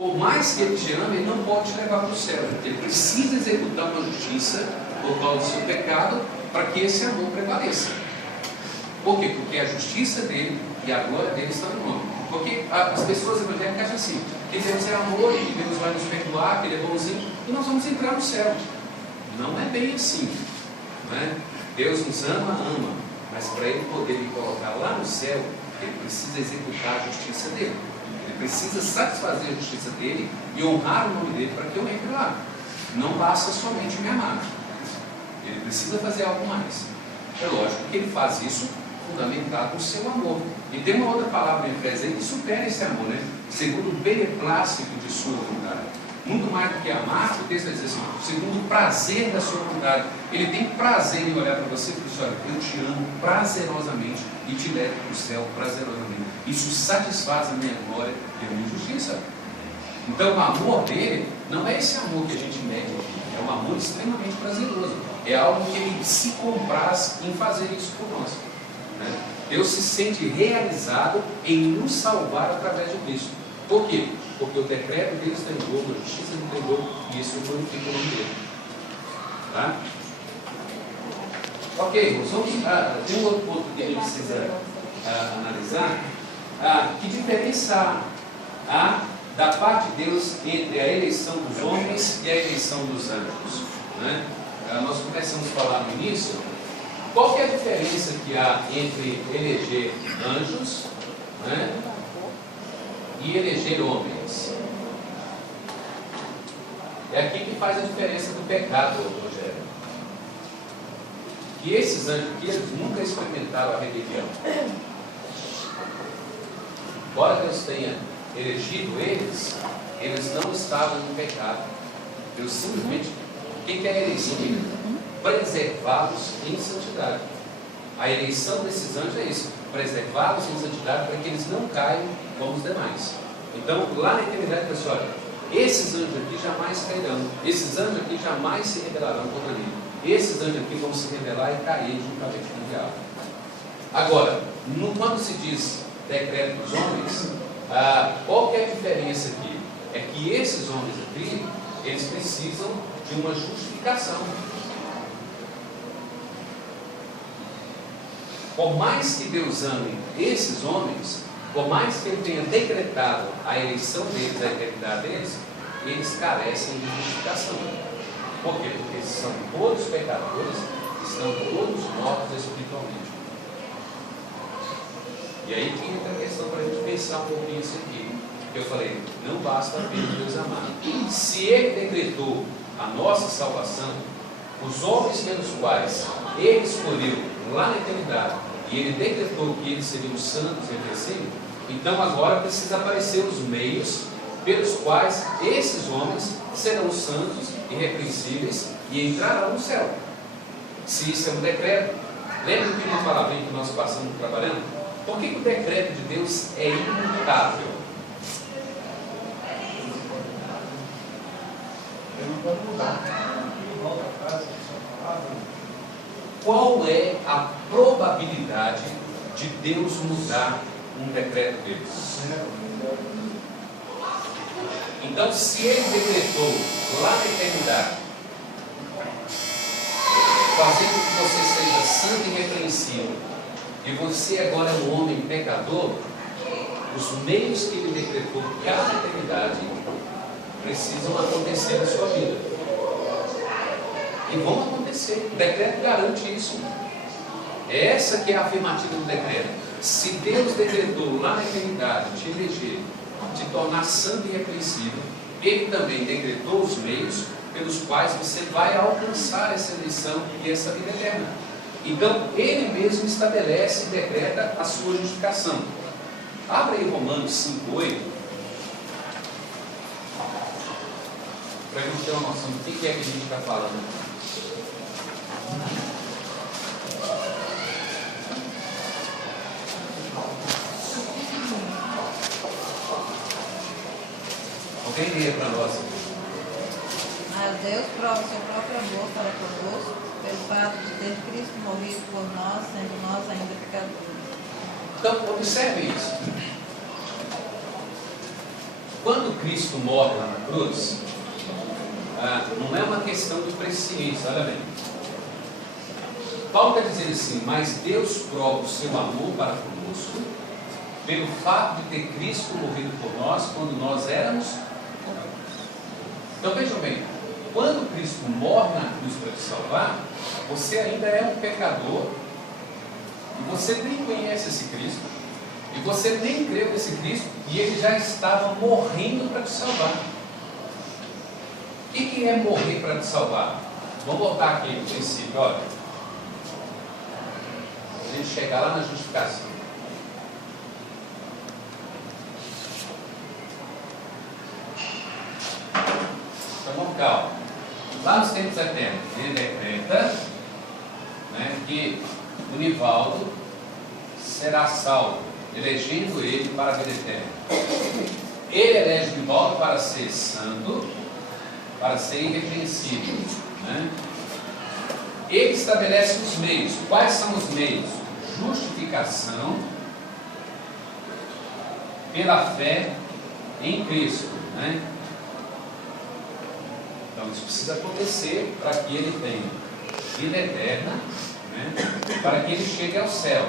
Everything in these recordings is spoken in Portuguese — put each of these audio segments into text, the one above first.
Por mais que ele te ame, ele não pode te levar para o céu. Ele precisa executar uma justiça por causa do seu pecado para que esse amor prevaleça. Por quê? Porque a justiça dele e a glória dele estão em nome. Porque as pessoas evangélicas acham assim: que Deus é amor e Deus vai nos perdoar, que Ele é bonzinho e nós vamos entrar no céu. Não é bem assim, não é? Deus nos ama, mas para Ele poder me colocar lá no céu, Ele precisa executar a justiça dele. Ele precisa satisfazer a justiça dele e honrar o nome dele para que eu entre lá. Não basta somente me amar. Ele precisa fazer algo mais. É lógico que Ele faz isso fundamentado no seu amor. E tem uma outra palavra em Efésios aí que supera esse amor, né? Segundo o beneplácito de sua vontade. Muito mais do que amar, o texto vai dizer assim: segundo o prazer da sua vontade. Ele tem prazer em olhar para você e dizer: olha, eu te amo prazerosamente e te levo para o céu prazerosamente. Isso satisfaz a minha glória e a minha justiça. Então o amor dele não é esse amor que a gente mede aqui. É um amor extremamente prazeroso. É algo que ele se compraz em fazer isso por nós. Deus se sente realizado em nos salvar através de Cristo. Por quê? Porque o decreto dele está em jogo, a justiça dele está em jogo, e isso glorifica o nome dele. Tá? Ok, irmãos, tem um outro ponto que a gente precisa analisar. Que diferença há da parte de Deus entre a eleição dos homens e a eleição dos anjos? Né? Nós começamos a falar no início. Qual que é a diferença que há entre eleger anjos, né, e eleger homens? É aqui que faz a diferença do pecado, Rogério. Que esses anjos aqui, eles nunca experimentaram a rebelião. Embora Deus tenha elegido eles, eles não estavam no pecado. Deus simplesmente, o que é a eleição? Preservá-los em santidade. A eleição desses anjos é isso: preservá-los em santidade para que eles não caiam como os demais. Então, lá na eternidade, pessoal, esses anjos aqui jamais cairão, esses anjos aqui jamais se rebelarão contra mim, esses anjos aqui vão se rebelar e cair juntamente com o diabo. Agora, quando se diz decreto dos homens, qual que é a diferença aqui? É que esses homens aqui, eles precisam de uma justificação. Por mais que Deus ame esses homens, por mais que Ele tenha decretado a eleição deles, a eternidade deles, eles carecem de justificação. Por quê? Porque são todos pecadores, estão todos mortos espiritualmente. E aí que entra a questão para a gente pensar um pouquinho isso aqui. Eu falei, não basta apenas Deus amar. Se Ele decretou a nossa salvação, os homens pelos quais Ele escolheu lá na eternidade, e Ele decretou que eles seriam santos e irrepreensíveis, então agora precisa aparecer os meios pelos quais esses homens serão santos e irrepreensíveis e entrarão no céu. Se isso é um decreto, lembra que uma palavrinha que nós passamos trabalhando? Por que o decreto de Deus é imutável? Ele não pode mudar. Qual é a probabilidade de Deus mudar um decreto dele? Então, se Ele decretou lá na eternidade, fazendo que você seja santo e irrepreensível, e você agora é um homem pecador, os meios que Ele decretou cá na eternidade precisam acontecer na sua vida. E vão acontecer. O decreto garante isso. Essa que é a afirmativa do decreto. Se Deus decretou lá na eternidade te eleger, te tornar santo e irrepreensível, Ele também decretou os meios pelos quais você vai alcançar essa eleição e essa vida eterna. Então, Ele mesmo estabelece e decreta a sua justificação. Abra aí Romanos 5:8, para a gente ter uma noção do que é que a gente está falando. Alguém lê para nós? Mas Deus prova o seu próprio amor para conosco, pelo fato de ter Cristo morrido por nós, sendo nós ainda pecadores. Então, observe isso. quando Cristo morre lá na cruz, não é uma questão de presciência, olha bem. Paulo está dizendo assim, mas Deus prova o seu amor para conosco, pelo fato de ter Cristo morrido por nós, quando nós éramos. Então vejam bem, quando Cristo morre na cruz para te salvar, você ainda é um pecador, e você nem conhece esse Cristo, e você nem creu nesse Cristo, e ele já estava morrendo para te salvar. O que é morrer para te salvar? Vamos voltar aqui no princípio, olha. A gente chegar lá na justificação. Então vamos calma. Lá nos tempos eternos, ele decreta, né, que o Nivaldo será salvo, elegendo ele para a vida eterna. Ele elege o Nivaldo para ser santo, para ser irrepreensível, né? Ele estabelece os meios. Quais são os meios? Justificação pela fé em Cristo, né? Então isso precisa acontecer para que ele tenha vida eterna, né? Para que ele chegue ao céu.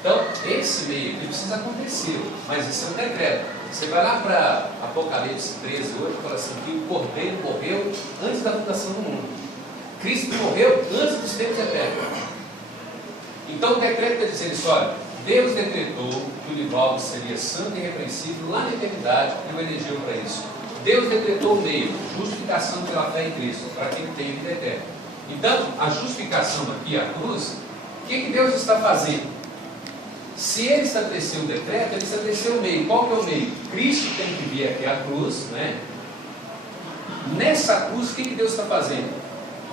Então esse meio aqui precisa acontecer, mas isso é um decreto. Você vai lá para Apocalipse 13 hoje e fala assim, que o Cordeiro morreu antes da fundação do mundo. Cristo morreu antes dos tempos eternos. Então o decreto está dizendo isso, olha, Deus decretou que o Nivaldo seria santo e irrepreensível lá na eternidade e o elegeu para isso. Deus decretou o meio, justificação pela fé em Cristo, para que ele tenha vida eterna. Então, a justificação aqui, a cruz, o que Deus está fazendo? Se ele estabeleceu o decreto, ele estabeleceu o meio. Qual que é o meio? Cristo tem que vir aqui à cruz, né? Nessa cruz, o que Deus está fazendo?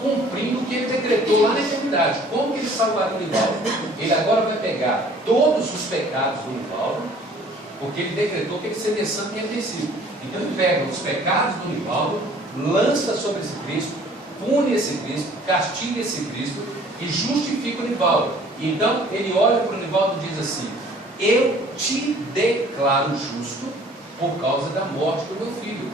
Cumprindo o que ele decretou lá na eternidade. Como que ele salvaria o Nivaldo? Ele agora vai pegar todos os pecados do Nivaldo, porque ele decretou que ele seria santo e irrepreensível. Então ele pega os pecados do Nivaldo, lança sobre esse Cristo, pune esse Cristo, castiga esse Cristo e justifica o Nivaldo. Então ele olha para o Nivaldo e diz assim, eu te declaro justo por causa da morte do meu filho,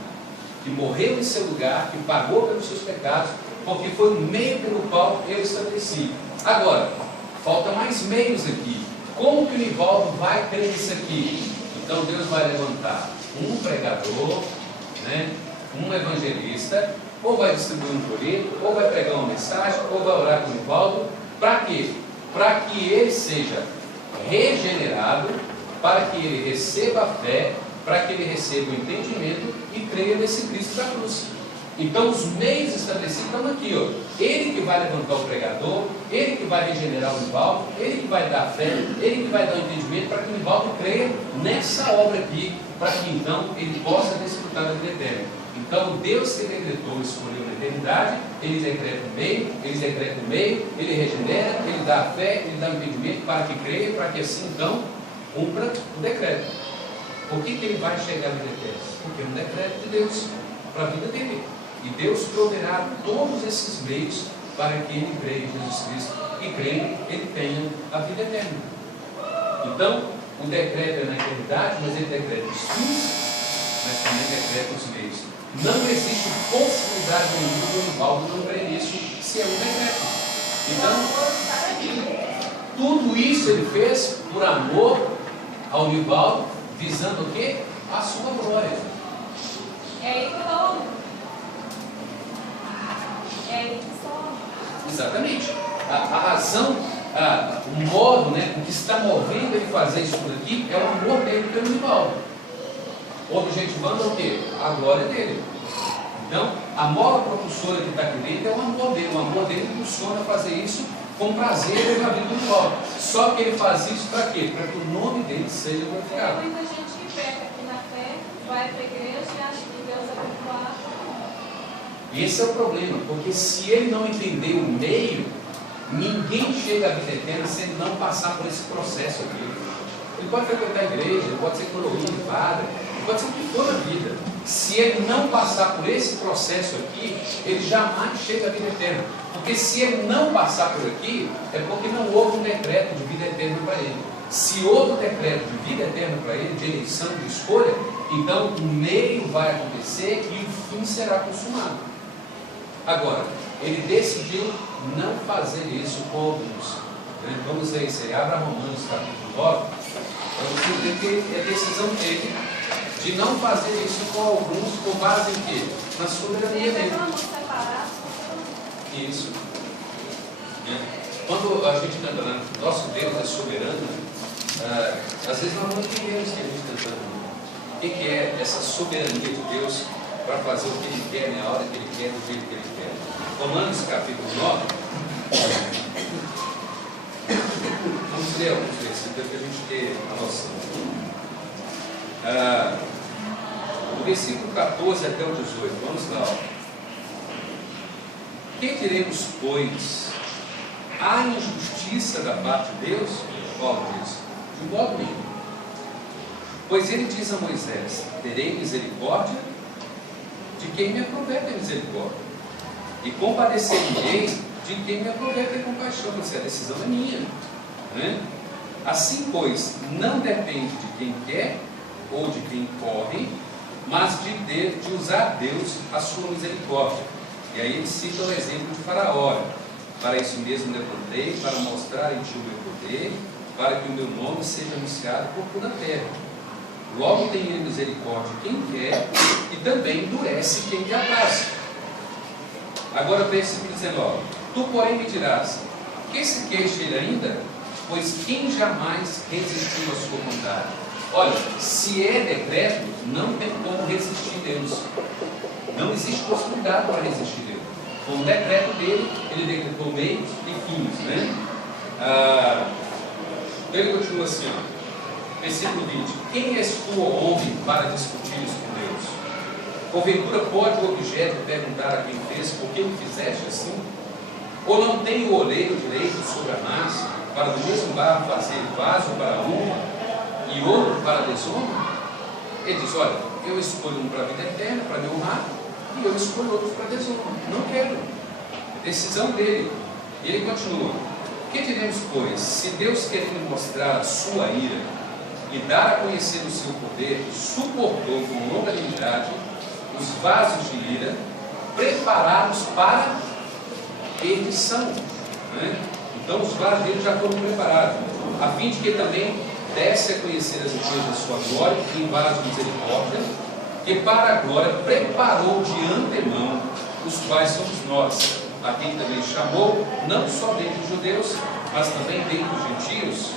que morreu em seu lugar, que pagou pelos seus pecados, porque foi o meio pelo qual eu estabeleci. Agora, falta mais meios aqui. Como que o Nivaldo vai crer nisso aqui? Então Deus vai levantar um pregador, né, um evangelista, ou vai distribuir um folheto, ou vai pregar uma mensagem, ou vai orar com o Nivaldo. Para quê? Para que ele seja regenerado, para que ele receba a fé, para que ele receba o entendimento e creia nesse Cristo da cruz. Então os meios estabelecidos estão aqui, ó. Ele que vai levantar o pregador, ele que vai regenerar o Nivaldo, ele que vai dar fé, ele que vai dar o entendimento para que o Nivaldo creia nessa obra aqui, para que então ele possa desfrutar da vida eterna. Então Deus que decretou, escolheu na eternidade, ele decreta o meio, ele regenera, ele dá a fé, ele dá o entendimento para que creia, para que assim então cumpra o decreto. Por que ele vai chegar à vida eterna? Porque é um decreto de Deus para a vida dele. E Deus proverá todos esses meios para que ele creia em Jesus Cristo e creia, ele tenha a vida eterna. Então, o decreto é na eternidade, mas ele decreta os fins, mas também decreta os meios. Não existe possibilidade nenhuma do Nivaldo não crer nisso, se é um decreto. Então, tudo isso ele fez por amor ao Nivaldo, visando o quê? A sua glória. Exatamente. A razão, o modo, né, o que está movendo ele fazer isso por aqui é o amor dele pelo Nivaldo. Objetivando o quê? A glória dele. Então, a mola propulsora que está aqui dentro é o amor dele impulsiona a fazer isso com prazer na vida do Nivaldo. Só que ele faz isso para quê? Para que o nome dele seja glorificado. Tem muita gente que peca aqui na fé, vai para a igreja e acha que Deus é popular. Esse é o problema, porque se ele não entender o meio, ninguém chega à vida eterna se ele não passar por esse processo aqui. Ele pode frequentar a igreja, ele pode ser coroinha, padre, ele pode ser o que for na vida. Se ele não passar por esse processo aqui, ele jamais chega à vida eterna. Porque se ele não passar por aqui, é porque não houve um decreto de vida eterna para ele. Se houve um decreto de vida eterna para ele, de eleição, de escolha, então o meio vai acontecer e o fim será consumado. Agora, ele decidiu não fazer isso com alguns. Vamos ver isso aí. Abra Romanos capítulo 9. Vamos ver que a decisão dele de não fazer isso com alguns, com base em quê? Na soberania dele. Isso. Quando a gente canta, né, nosso Deus é soberano, às vezes nós não entendemos que a gente está cantando. O que é essa soberania de Deus para fazer o que Ele quer, na hora que Ele quer, do jeito que Ele quer? Romanos capítulo 9. Vamos ler alguns versículos para a gente ter a noção. Do versículo 14 até o 18, vamos lá. Que diremos, pois? Há injustiça da parte de Deus? Paulo diz, de modo nenhum. Pois ele diz a Moisés, terei misericórdia de quem me aprouver ter misericórdia, e compadecerei de quem me aprouver ter compaixão. Porque a decisão é minha, né? Assim, pois, não depende de quem quer ou de quem corre, mas de usar Deus a sua misericórdia. E aí ele cita o exemplo de Faraó. Para isso mesmo levantei, para mostrar em ti o meu poder, para que o meu nome seja anunciado por toda a terra. Logo tem ele misericórdia de quem quer, e também endurece quem lhe apraz. Agora versículo 19. Tu, porém, me dirás, que se queixa ele ainda? Pois quem jamais resistiu à sua vontade? Olha, se é decreto, não tem como resistir Deus. Não existe possibilidade para resistir Deus. Com o decreto dele, ele decretou meios e fins, né? Ele continua assim, ó, versículo 20. Quem és tu, homem, para discutires com Deus? Porventura pode o objeto perguntar a quem fez, por que me fizeste assim? Ou não tem o oleiro direito sobre a massa, para do mesmo barro fazer vaso para uma e outro para a desonra? Ele diz, olha, eu escolho um para a vida eterna, para me honrar, e eu escolho outro para a desonra. Não quero. Decisão dele. E ele continua. Que diremos, pois, se Deus, querendo mostrar a sua ira e dar a conhecer o seu poder, suportou com longanimidade os vasos de ira preparados para perdição, né? Então os vasos dele já foram preparados, a fim de que também desse a conhecer as riquezas da sua glória em vasos de misericórdia, que para a glória preparou de antemão, os quais somos nós, a quem também chamou, não só dentre os judeus, mas também dentre os gentios.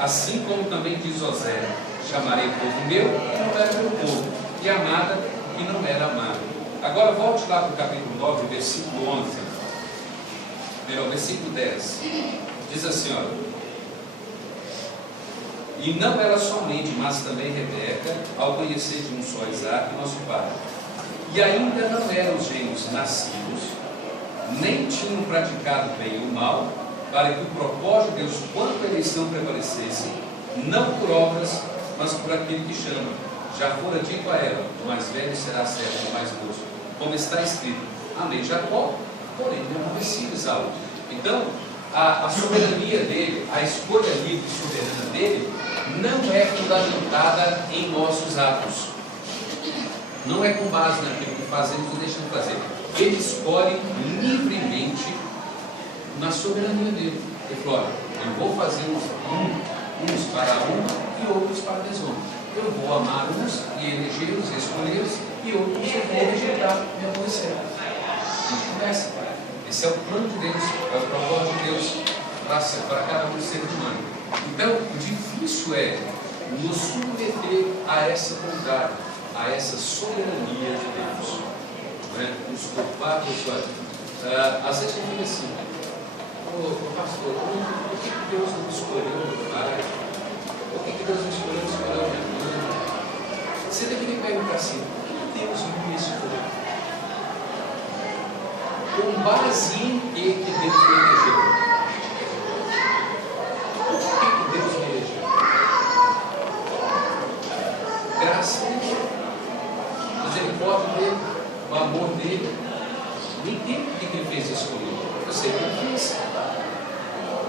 Assim como também diz Osé, chamarei povo meu, que não era meu povo, e amada, que não era amada. Agora volte lá para o capítulo 9, versículo 11, versículo 10, diz assim, ó, e não era somente, mas também Rebeca, ao conhecer de um só Isaque, nosso pai, e ainda não eram os gêmeos nascidos, nem tinham praticado bem ou mal, para que o propósito de Deus, quanto a eleição prevalecesse, não por obras, mas por aquele que chama. Já fora dito a ela, o mais velho será servo do mais moço, como está escrito, amei Jacó, porém não aborreci Esaú. Então, a soberania dele, a escolha livre e soberana dele, não é fundamentada em nossos atos. Não é com base naquilo que fazemos ou deixamos de fazer. Ele escolhe livremente na soberania dele. Ele falou, olha, eu vou fazer uns para uma e outros para desonra. Eu vou amar uns e elegê-los, escolhê-los, e outros eu vou rejeitar e aborrecer. A gente começa. Esse é o plano de Deus, é o propósito de Deus para cada um ser humano. Então, o difícil é nos submeter a essa vontade, a essa soberania de Deus. Né? Nos culpar da sua vida. Às vezes eu fico assim, pastor, por que Deus não me escolheu meu pai? Por que Deus não escolheu minha mãe? Você deveria perguntar assim, por que Deus me escolheu? Com base em que Deus me elegeu? Por que Deus me elegeu? Graça dele, misericórdia dele, o amor dele. Nem tem por que ele fez isso comigo. Eu sei que ele fez.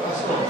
Pastor,